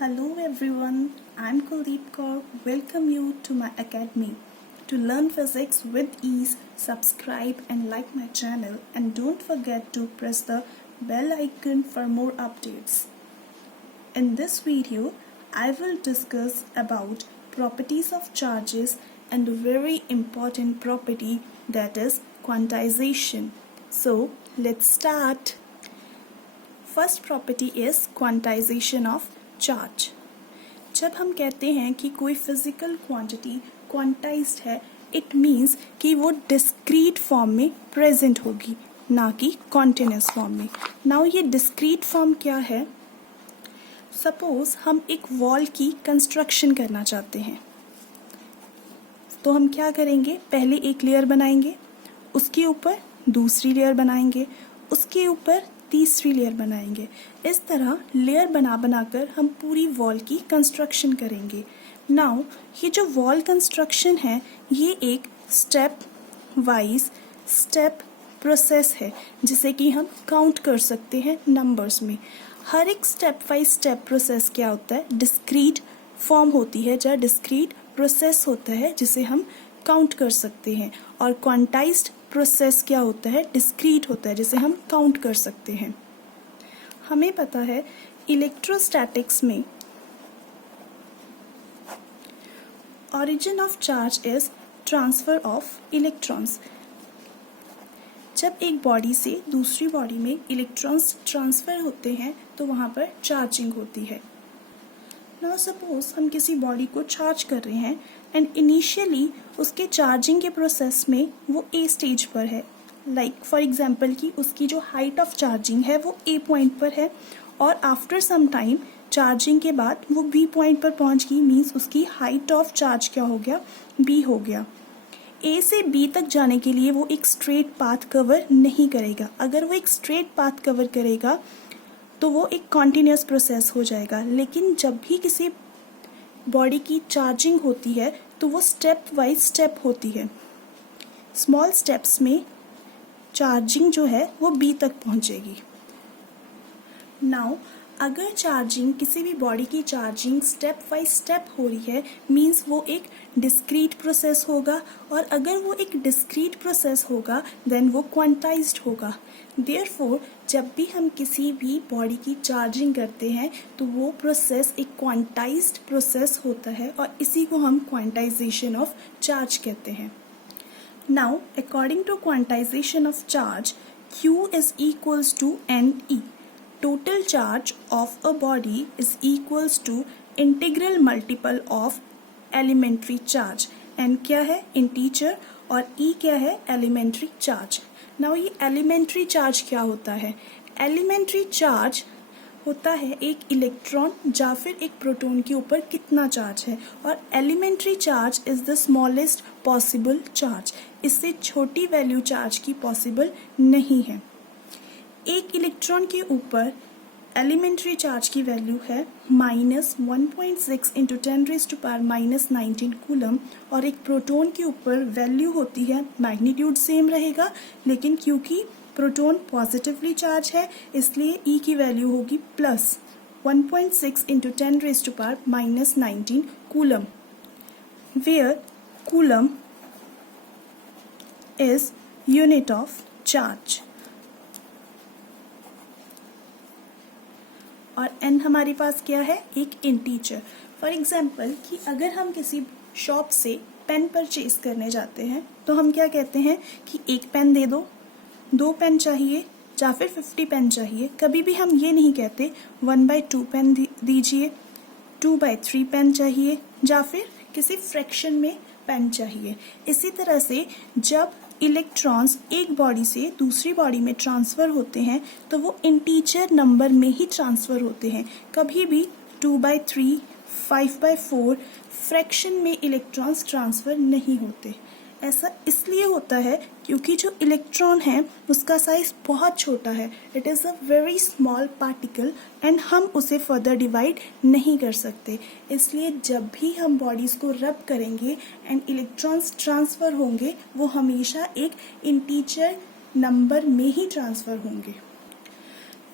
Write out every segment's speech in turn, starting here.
Hello everyone, I'm Kuldeep Kaur. Welcome you to my academy. To learn physics with ease, subscribe and like my channel and don't forget to press the bell icon for more updates. In this video, I will discuss about properties of charges and a very important property that is quantization. So let's start. First property is quantization of charge. जब हम कहते हैं कि कोई physical quantity quantized है, it means कि वो discrete form में प्रेजेंट होगी, ना कि कॉन्टिन्यूस फॉर्म में। नाउ ये डिस्क्रीट फॉर्म क्या है? सपोज हम एक वॉल की कंस्ट्रक्शन करना चाहते हैं, तो हम क्या करेंगे? पहले एक लेयर बनाएंगे, उसके ऊपर दूसरी लेयर बनाएंगे, उसके ऊपर तीसरी लेयर बनाएंगे। इस तरह लेयर बना बनाकर हम पूरी वॉल की कंस्ट्रक्शन करेंगे। नाउ ये जो वॉल कंस्ट्रक्शन है, ये एक स्टेप वाइज स्टेप प्रोसेस है, जिसे कि हम काउंट कर सकते हैं नंबर्स में। हर एक स्टेप वाइज स्टेप प्रोसेस क्या होता है? डिस्क्रीट फॉर्म होती है, जहाँ डिस्क्रीट प्रोसेस होता है जिसे हम काउंट कर सकते हैं। और क्वांटाइज्ड प्रोसेस क्या होता है? डिस्क्रीट होता है जिसे हम काउंट कर सकते हैं। हमें पता है इलेक्ट्रोस्टैटिक्स में origin of charge is transfer of electrons. जब एक बॉडी से दूसरी बॉडी में इलेक्ट्रॉन्स ट्रांसफर होते हैं तो वहाँ पर चार्जिंग होती है। नाउ सपोज हम किसी बॉडी को चार्ज कर रहे हैं एंड इनिशियली उसके चार्जिंग के प्रोसेस में वो ए स्टेज पर है। लाइक फॉर एग्जांपल कि उसकी जो हाइट ऑफ चार्जिंग है वो ए पॉइंट पर है, और आफ्टर सम टाइम चार्जिंग के बाद वो बी पॉइंट पर पहुंच गई, मीन्स उसकी हाइट ऑफ चार्ज क्या हो गया? बी हो गया। ए से बी तक जाने के लिए वो एक स्ट्रेट पाथ कवर नहीं करेगा। अगर वो एक स्ट्रेट पाथ कवर करेगा तो वो एक कॉन्टिन्यूस प्रोसेस हो जाएगा। लेकिन जब भी किसी बॉडी की चार्जिंग होती है तो वो स्टेप वाइज स्टेप होती है। स्मॉल स्टेप्स में चार्जिंग जो है वो बी तक पहुंचेगी। नाउ अगर चार्जिंग किसी भी बॉडी की चार्जिंग स्टेप वाइज स्टेप हो रही है, मीन्स वो एक डिस्क्रीट प्रोसेस होगा, और अगर वो एक डिस्क्रीट प्रोसेस होगा देन वो क्वांटाइज्ड होगा। देयरफॉर जब भी हम किसी भी बॉडी की चार्जिंग करते हैं तो वो प्रोसेस एक क्वांटाइज्ड प्रोसेस होता है, और इसी को हम क्वांटाइजेशन ऑफ चार्ज कहते हैं। Now according to quantization of charge, Q is equals to NE. Total charge of a body is equals to integral multiple of elementary charge. N क्या है? इंटीजर, और E क्या है? Elementary charge. नाउ ये elementary charge क्या होता है? Elementary charge होता है एक इलेक्ट्रॉन या फिर एक प्रोटॉन के ऊपर कितना चार्ज है, और elementary charge is the smallest possible charge. इससे छोटी वैल्यू चार्ज की पॉसिबल नहीं है। एक इलेक्ट्रॉन के ऊपर एलिमेंट्री चार्ज की वैल्यू है -1.6 इंटू 10⁻⁻19 कूलम, और एक प्रोटॉन के ऊपर वैल्यू होती है, मैग्नीट्यूड सेम रहेगा, लेकिन क्योंकि प्रोटॉन पॉजिटिवली चार्ज है इसलिए E की वैल्यू होगी +1.6 into 10⁻⁻19 coulomb, where coulomb is unit of charge. और n हमारे पास क्या है? एक इंटीजर। फॉर एग्जाम्पल कि अगर हम किसी शॉप से पेन परचेज करने जाते हैं तो हम क्या कहते हैं कि एक पेन दे दो, 2 पेन चाहिए या फिर 50 पेन चाहिए। कभी भी हम ये नहीं कहते 1/2 पेन दीजिए, 2/3 पेन चाहिए, या फिर किसी फ्रैक्शन में पेन चाहिए। इसी तरह से जब इलेक्ट्रॉन्स एक बॉडी से दूसरी बॉडी में ट्रांसफ़र होते हैं तो वो इंटीजर नंबर में ही ट्रांसफ़र होते हैं। कभी भी 2/3, 5/4 फ्रैक्शन में इलेक्ट्रॉन्स ट्रांसफ़र नहीं होते। ऐसा इसलिए होता है क्योंकि जो इलेक्ट्रॉन है उसका साइज बहुत छोटा है, it is a very small particle, and हम उसे फर्दर डिवाइड नहीं कर सकते। इसलिए जब भी हम बॉडीज़ को रब करेंगे एंड इलेक्ट्रॉन्स ट्रांसफ़र होंगे वो हमेशा एक इंटीजर नंबर में ही ट्रांसफ़र होंगे।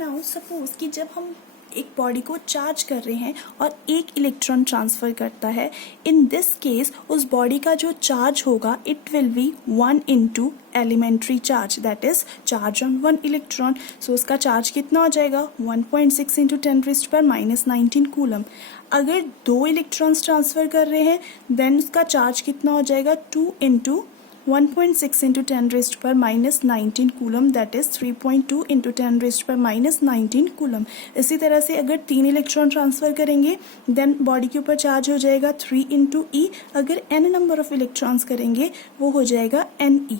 नाउ सपोज कि जब हम एक बॉडी को चार्ज कर रहे हैं और एक इलेक्ट्रॉन ट्रांसफ़र करता है, इन दिस केस उस बॉडी का जो चार्ज होगा it will be 1 into elementary charge, that is charge on 1 electron. So उसका चार्ज कितना हो जाएगा 1.6 इंटू 10⁻⁻19 कूलम. अगर 2 इलेक्ट्रॉन्स ट्रांसफ़र कर रहे हैं देन उसका चार्ज कितना हो जाएगा 2 into 1.6 into 10⁻⁻19 coulomb, that is 3.2 into 10⁻⁻19 coulomb. इसी तरह से अगर 3 इलेक्ट्रॉन ट्रांसफ़र करेंगे देन बॉडी के ऊपर चार्ज हो जाएगा 3 इंटू ई. अगर n नंबर ऑफ इलेक्ट्रॉन्स करेंगे वो हो जाएगा NE.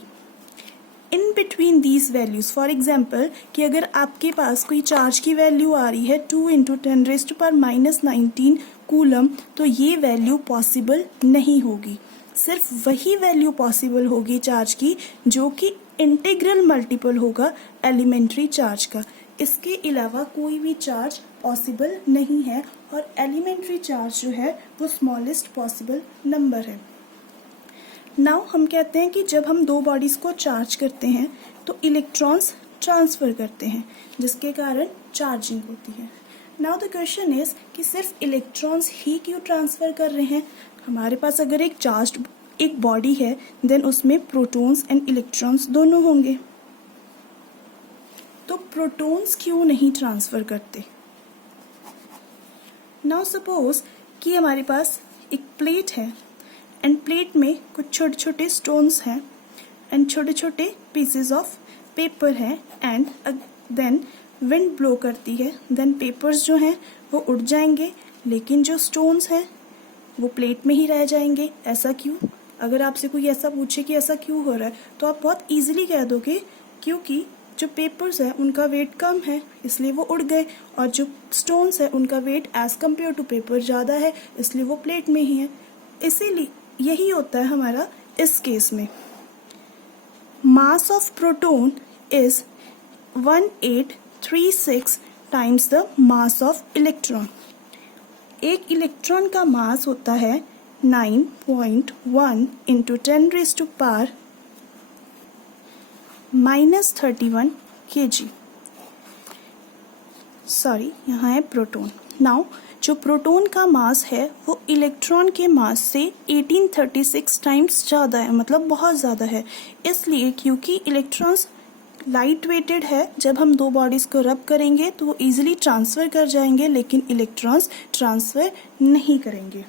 In between these values, for example कि अगर आपके पास कोई चार्ज की वैल्यू आ रही है 2 इंटू 10⁻⁻19 कूलम, तो ये वैल्यू पॉसिबल नहीं होगी. सिर्फ वही वैल्यू पॉसिबल होगी चार्ज की जो कि इंटीग्रल मल्टीपल होगा एलिमेंट्री चार्ज का. इसके अलावा कोई भी चार्ज पॉसिबल नहीं है और एलिमेंट्री चार्ज जो है वो स्मॉलेस्ट पॉसिबल नंबर है. नाउ हम कहते हैं कि जब हम 2 बॉडीज़ को चार्ज करते हैं तो इलेक्ट्रॉन्स ट्रांसफ़र करते हैं जिसके कारण चार्जिंग होती है. नाउ द क्वेश्चन इज कि सिर्फ इलेक्ट्रॉन्स ही क्यों ट्रांसफ़र कर रहे हैं. हमारे पास अगर एक चार्ज एक बॉडी है देन उसमें प्रोटॉन्स एंड इलेक्ट्रॉन्स दोनों होंगे, तो प्रोटॉन्स क्यों नहीं ट्रांसफ़र करते. नाउ सपोज कि हमारे पास एक प्लेट है एंड प्लेट में कुछ छोटे छोटे स्टोन्स हैं एंड छोटे छोटे पीसेस ऑफ पेपर हैं एंड देन विंड ब्लो करती है देन पेपर्स जो हैं वो उड़ जाएंगे लेकिन जो स्टोन्स हैं वो प्लेट में ही रह जाएंगे. ऐसा क्यों. अगर आपसे कोई ऐसा पूछे कि ऐसा क्यों हो रहा है तो आप बहुत इजीली कह दोगे क्योंकि जो पेपर्स है उनका वेट कम है इसलिए वो उड़ गए और जो स्टोन्स है उनका weight as compare to paper ज़्यादा है इसलिए वो प्लेट में ही है. इसीलिए यही होता है हमारा इस केस में. Mass of proton is 1836 times the mass of electron. एक इलेक्ट्रॉन का मास होता है 9.1 इंटू 10⁻⁻31 kg. सॉरी, यहाँ है प्रोटॉन. नाउ जो प्रोटॉन का मास है वो इलेक्ट्रॉन के मास से 1836 टाइम्स ज़्यादा है, मतलब बहुत ज़्यादा है. इसलिए क्योंकि इलेक्ट्रॉन्स लाइट वेटेड है, जब हम 2 बॉडीज़ को रब करेंगे तो वो ईजिली ट्रांसफ़र कर जाएंगे लेकिन इलेक्ट्रॉन्स ट्रांसफ़र नहीं करेंगे.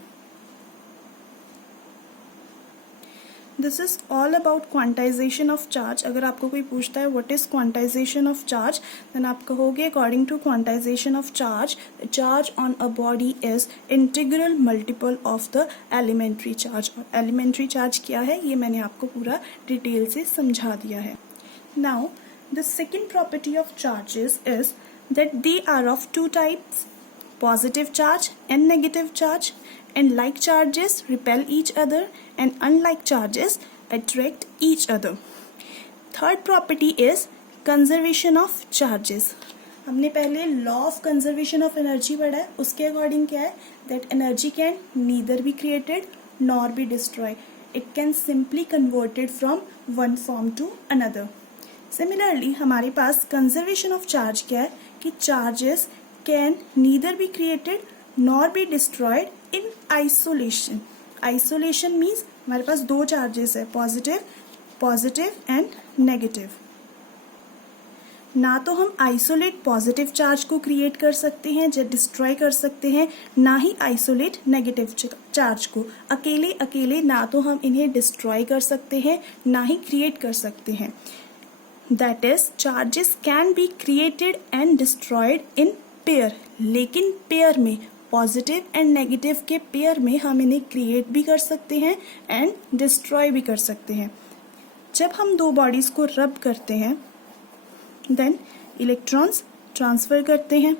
This is all about quantization of charge. अगर आपको कोई पूछता है what is quantization of charge then आप कहोगे according to quantization of charge, charge on a body is integral multiple of the elementary charge. और एलिमेंट्री चार्ज क्या है ये मैंने आपको पूरा डिटेल से समझा दिया है. Now the second property of charges is that they are of 2 types, positive charge and negative charge, and like charges repel each other and unlike charges attract each other. Third property is conservation of charges. हमने पहले law of conservation of energy पढ़ा है. उसके अकॉर्डिंग क्या है that energy can neither be created nor be destroy. It can simply converted from one form to another. Similarly हमारे पास कंजर्वेशन ऑफ चार्ज क्या है कि charges can neither be created nor be destroyed in isolation. Isolation means हमारे पास 2 charges है, positive and negative. ना तो हम आइसोलेट पॉजिटिव चार्ज को क्रिएट कर सकते हैं जो डिस्ट्रॉय कर सकते हैं, ना ही आइसोलेट नेगेटिव चार्ज को. अकेले अकेले ना तो हम इन्हें डिस्ट्रॉय कर सकते हैं ना ही क्रिएट कर सकते हैं. That is, charges can be created and destroyed in pair. लेकिन पेयर में पॉजिटिव एंड नेगेटिव के पेयर में हम इन्हें क्रिएट भी कर सकते हैं एंड डिस्ट्रॉय भी कर सकते हैं. जब हम 2 बॉडीज़ को रब करते हैं देन इलेक्ट्रॉन्स ट्रांसफ़र करते हैं.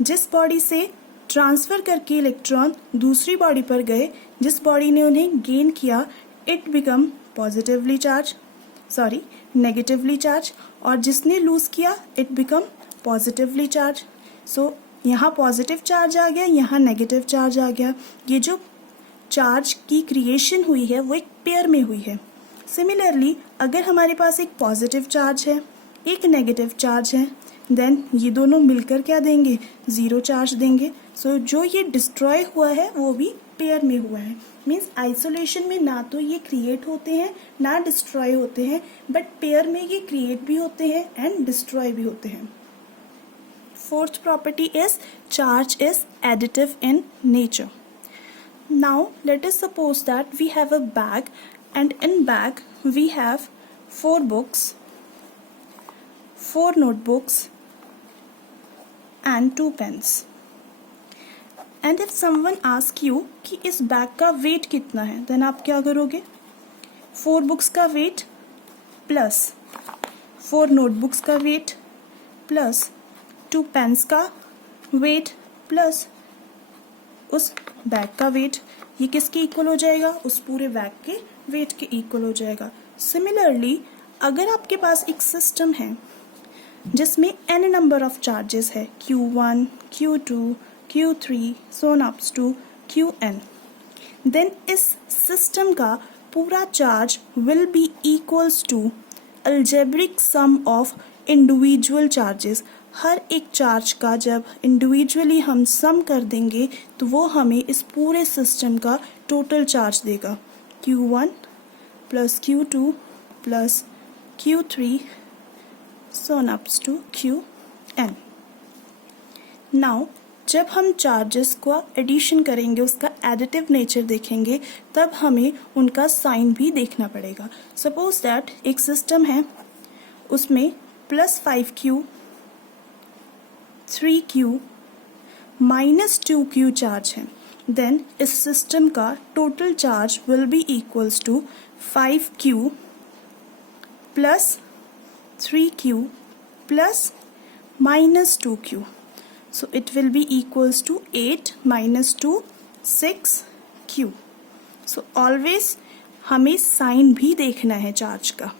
जिस बॉडी से ट्रांसफ़र करके इलेक्ट्रॉन दूसरी बॉडी पर गए, जिस बॉडी ने उन्हें गेन किया, it become positively charge negatively charge, और जिसने लूज़ किया इट बिकम पॉजिटिवली चार्ज. सो यहाँ पॉजिटिव चार्ज आ गया, यहाँ नेगेटिव चार्ज आ गया. ये जो चार्ज की क्रिएशन हुई है वो एक पेयर में हुई है. सिमिलरली अगर हमारे पास एक पॉजिटिव चार्ज है एक नेगेटिव चार्ज है देन ये दोनों मिलकर क्या देंगे, 0 चार्ज देंगे. सो जो ये डिस्ट्रॉय हुआ है वो भी पेयर में हुआ है. मीन्स आइसोलेशन में ना तो ये क्रिएट होते हैं ना डिस्ट्रॉय होते हैं, बट पेयर में ये क्रिएट भी होते हैं एंड डिस्ट्रॉय भी होते हैं. Fourth property is charge is additive in nature. Now let us suppose that we have a bag, and in bag we have 4 books, 4 notebooks and 2 pens. And if someone asks you कि इस bag का wait कितना है, then आप क्या करोगे, 4 books का weight plus 4 notebooks का वेट प्लस 2 पेन्स का वेट प्लस उस बैग का वेट, ये किसके इक्वल हो जाएगा, उस पूरे बैग के वेट के इक्वल हो जाएगा. सिमिलरली अगर आपके पास एक सिस्टम है जिसमें n नंबर ऑफ चार्जेस है, Q1, Q2, Q3 so on up to Qn, then इस सिस्टम का पूरा charge will be equals to algebraic sum of individual charges. हर एक चार्ज का जब इंडिविजुअली हम सम कर देंगे तो वो हमें इस पूरे सिस्टम का टोटल चार्ज देगा, Q1 plus Q2 plus Q3 so on up to Qn. Now जब हम चार्जेस को एडिशन करेंगे, उसका एडिटिव नेचर देखेंगे, तब हमें उनका साइन भी देखना पड़ेगा. सपोज दैट एक सिस्टम है, उसमें plus 5Q 3Q minus 2Q charge है, देन इस सिस्टम का total charge will be equals to 5Q plus 3Q plus minus 2Q. So it will be equals to 8 minus 2 6Q. So always हमें sign भी देखना है charge का.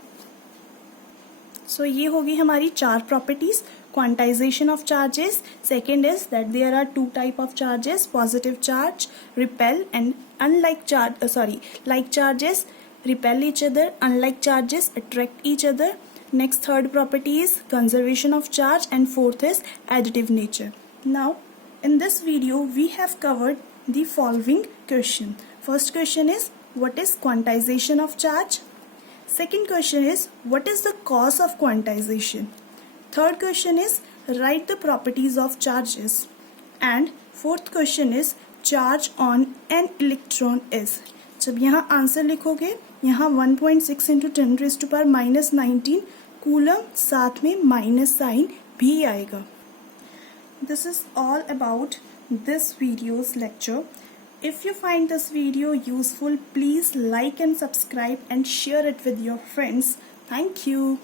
So ये होगी हमारी 4 properties. Quantization of charges. Second is that there are 2 type of charges, positive charge repel and like charges repel each other, unlike charges attract each other. Next, third property is conservation of charge, and fourth is additive nature. Now in this video we have covered the following question. First question is, what is quantization of charge? Second question is, what is the cause of quantization? Third question is, write the properties of charges. And fourth question is, charge on an electron is. जब यहाँ answer लिखोगे, यहाँ 1.6 into 10 raised to power minus 19 coulomb, साथ में minus sign भी आएगा. This is all about this video's lecture. If you find this video useful, please like and subscribe and share it with your friends. Thank you.